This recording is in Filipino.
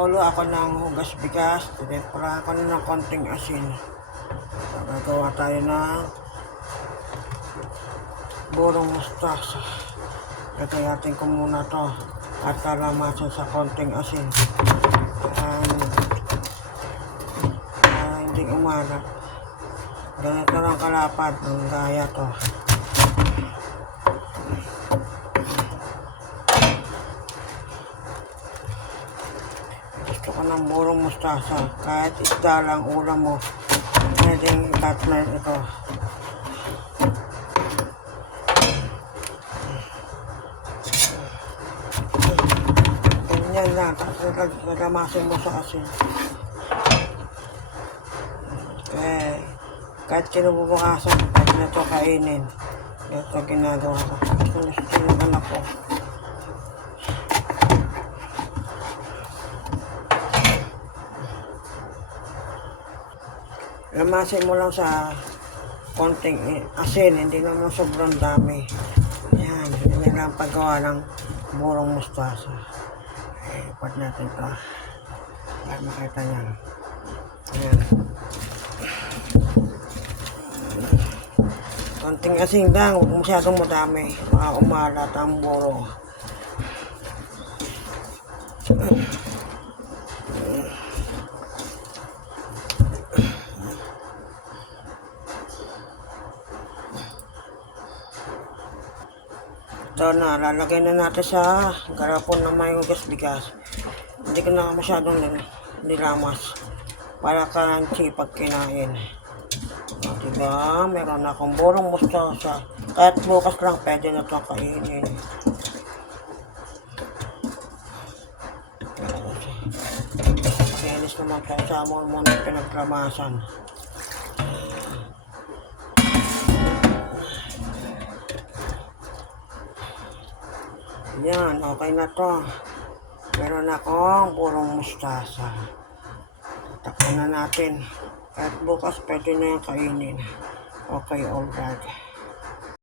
Nagpakulo ako ng hugas bigas. Tinipura ako ng konting asin. Gagawa tayo ng burong mustasa. Gagayatin ko muna to at kalamasan sa konting asin. Hindi umalat. Ganito lang kalapad ng gaya to. Gusto ko ng burong mustasa. Kahit isda lang ulam mo, pwedeng partner ito. Ganyan lang. Tapos nagamasin mo sa asin. Okay. Kahit kinubukasan, pwede na ito kainin. Ito ginagawa ko. Gusto ng anak ko. Lamasin mo lang sa konting asin, hindi naman sobrang dami. Ayan, hindi lang paggawa ng burong mustasa. Ipat natin ito. Para makita niyan. Ayan. Konting asin lang, huwag masyadong madami. Baka umalat ang buro. Ito na, lalagay na natin sa garapon na may hugas bigas. Hindi ko na masyadong nilamas para crunchy pag kinain. O, diba? Meron akong burong mustasa. Kahit bukas lang pwede na ito kainin. Kinis naman ito sa muna pinagklamasan. Yan, okay na to. Meron akong burong mustasa. Takpan na natin. At bukas pwede na yung kainin. Okay, alright.